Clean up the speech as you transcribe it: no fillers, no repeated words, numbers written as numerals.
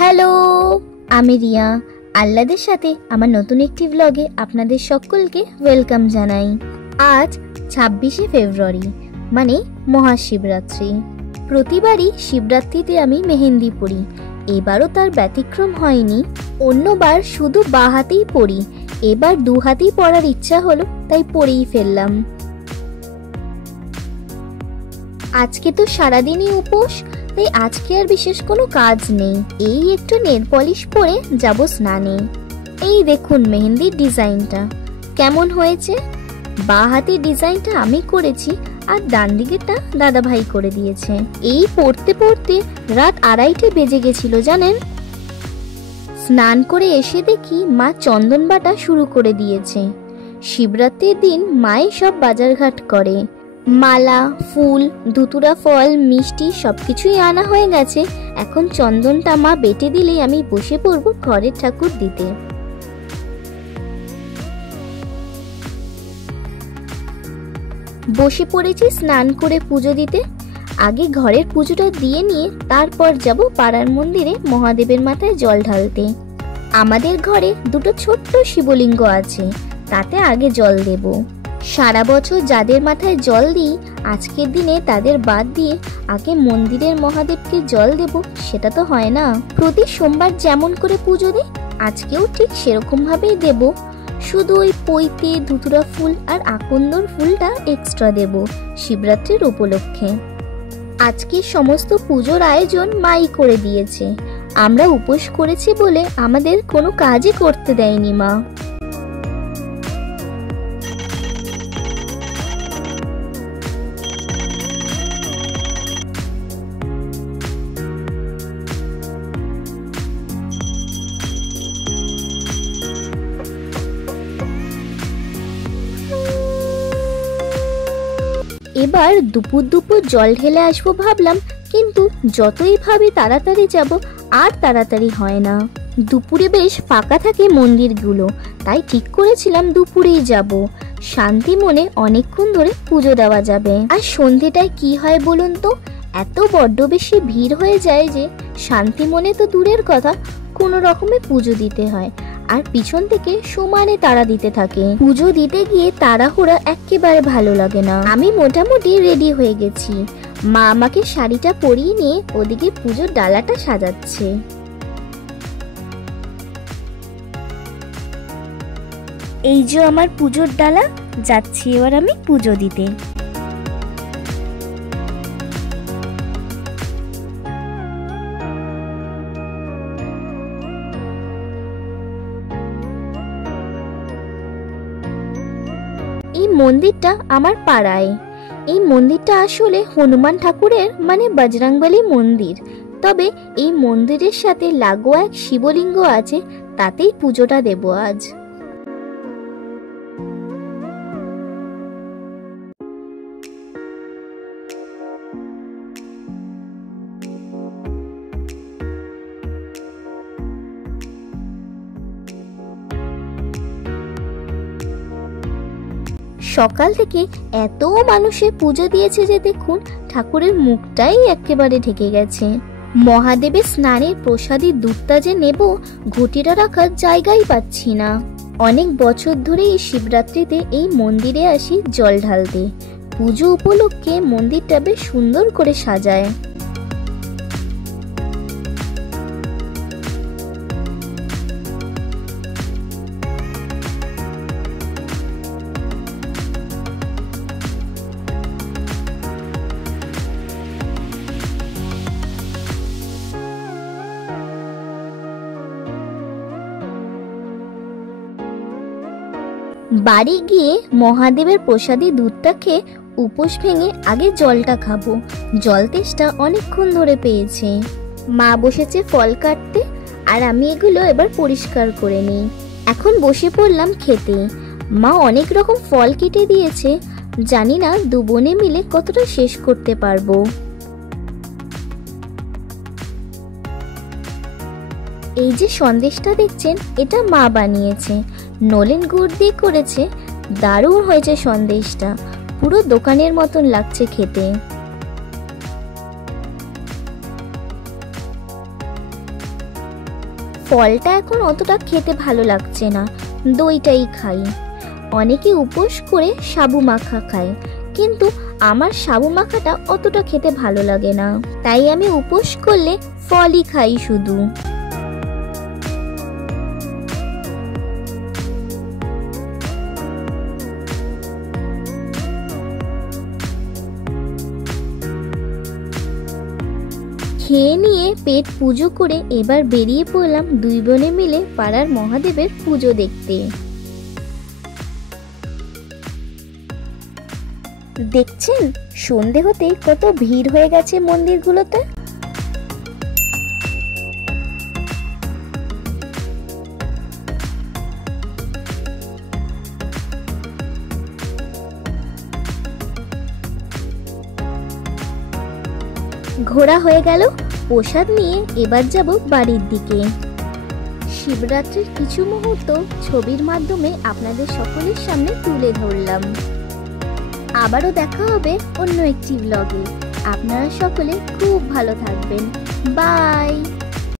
Hello, আমি রিয়া। আহ্লাদের সাথে আমার নতুন একটি ব্লগে আপনাদের সকলকে ওয়েলকাম জানাই। আজ 26শে ফেব্রুয়ারি, মানে মহাশিবরাত্রি। প্রতিবারই শিবরাত্রিতে আমি মেহেন্দি পরি, এবারও তার ব্যতিক্রম হয়নি। অন্যবার শুধু বাঁ হাতেই পরি, এবার দু হাতেই পরার ইচ্ছা হলো, তাই পরেই ফেললাম। আজকে তো সারাদিনই উপোস, তাই আজকে আর বিশেষ কোনো কাজ নেই। এই একটু নেল পলিশ পরে যাব স্নানে। এই দেখুন মেহেন্দির ডিজাইনটা কেমন হয়েছে। বাঁ হাতের ডিজাইনটা আমি করেছি, আর ডান দিকেরটা দাদা ভাই করে দিয়েছে। এই পড়তে পড়তে রাত 2:30 বেজে গেছিল জানেন। স্নান করে এসে দেখি মা চন্দন বাটা শুরু করে দিয়েছে। শিবরাত্রির দিন মায়ে সব বাজারঘাট করে। মালা, ফুল, ধুতুরা ফল, মিষ্টি সবকিছুই আনা হয়ে গেছে। এখন চন্দনটা মা বেটে দিলেই আমি বসে পড়ব ঘরের ঠাকুর দিতে। বসে পড়েছি স্নান করে পুজো দিতে। আগে ঘরের পুজোটা দিয়ে নিয়ে তারপর যাব পাড়ার মন্দিরে মহাদেবের মাথায় জল ঢালতে। আমাদের ঘরে দুটো ছোট্ট শিবলিঙ্গ আছে, তাতে আগে জল দেব। সারা বছর যাদের মাথায় জল দিই, আজকের দিনে তাদের বাদ দিয়ে আগে মন্দিরের মহাদেবকে জল দেব, সেটা তো হয় না। প্রতি সোমবার যেমন করে পুজো দিই, আজকেও ঠিক সেরকম ভাবেই দেব। শুধু ওই পৈতে, ধুতুরা ফুল আর আকন্দর ফুলটা এক্সট্রা দেব শিবরাত্রির উপলক্ষে। আজকে সমস্ত পুজোর আয়োজন মাই করে দিয়েছে। আমরা উপোস করেছি বলে আমাদের কোনো কাজই করতে দেয়নি মা। এবার দুপুর দুপুর জল ঢেলে আসবো ভাবলাম, কিন্তু যতই ভাবি তাড়াতাড়ি যাব, আর তাড়াতাড়ি হয় না। দুপুরে বেশ ফাঁকা থাকে মন্দিরগুলো, তাই ঠিক করেছিলাম দুপুরেই যাব। শান্তি মনে অনেকক্ষণ ধরে পুজো দেওয়া যাবে। আর সন্ধেটায় কি হয় বলুন তো, এত বড্ড বেশি ভিড় হয়ে যায় যে শান্তি মনে তো দূরের কথা, কোনো রকমে পুজো দিতে হয়। আর পিছন থেকে সমানে তাড়া দিতে থাকে। পুজো দিতে গিয়ে তাড়াহুড়া একেবারে ভালো লাগে না। আমি মোটামুটি রেডি হয়ে গেছি। মা আমাকে শাড়িটা পরিয়ে নিয়ে ওদিকে পুজোর ডালাটা সাজাচ্ছে। এই যে আমার পুজোর ডালা, যাচ্ছি এবার আমি পুজো দিতে। এই মন্দিরটা আমার পাড়ায়। এই মন্দিরটা আসলে হনুমান ঠাকুরের মানে বজরংবলী মন্দির। তবে এই মন্দিরের সাথে লাগোয়া এক শিবলিঙ্গ আছে, তাতেই পুজোটা দেব আজ। সকাল থেকে এত মানুষে পুজো দিয়েছে যে দেখুন ঠাকুরের মুখটাই একেবারে ঢেকে গেছে। মহাদেবের স্নানের প্রসাদী দুধটা যে নেব, ঘটিটা রাখার জায়গাই পাচ্ছি না। অনেক বছর ধরে এই শিবরাত্রিতে এই মন্দিরে আসি জল ঢালতে। পুজো উপলক্ষে মন্দিরটা বেশ সুন্দর করে সাজায়। বাড়ি গিয়ে মহাদেবের প্রসাদী দুধটা খেয়ে উপোস ভেঙে আগে জলটা খাবো। জল তেষ্টা অনেকক্ষণ ধরে পেয়েছে। মা বসেছে ফল কাটতে, আর আমি এগুলো এবার পরিষ্কার করে নিই। এখন বসে পড়লাম খেতে। মা অনেক রকম ফল কেটে দিয়েছে, জানি না দু বোনে মিলে কতটা শেষ করতে পারবো। এই যে সন্দেশটা দেখছেন, এটা মা বানিয়েছে, নলেন গুড় দিয়ে করেছে। দারুণ হয়েছে সন্দেশটা, পুরো দোকানের মতন লাগছে খেতে। ফলটা এখন অতটা খেতে ভালো লাগছে না, দইটাই খাই। অনেকে উপোস করে সাবু মাখা খায়, কিন্তু আমার সাবু মাখাটা অতটা খেতে ভালো লাগে না, তাই আমি উপোস করলে ফলই খাই শুধু। খেয়ে নিয়ে পেট পুজো করে এবার বেরিয়ে পড়লাম দুই বোনে মিলে পাড়ার মহাদেবের পুজো দেখতে। দেখছেন সন্ধে হতেই কত ভিড় হয়ে গেছে মন্দিরগুলোতে। ঘোরা হয়ে গেল, প্রসাদ নিয়ে এবার যাব বাড়ির দিকে। শিবরাত্রির কিছু মুহূর্ত ছবির মাধ্যমে আপনাদের সকলের সামনে তুলে ধরলাম। আবারও দেখা হবে অন্য একটি ব্লগে। আপনারা সকলে খুব ভালো থাকবেন। বাই।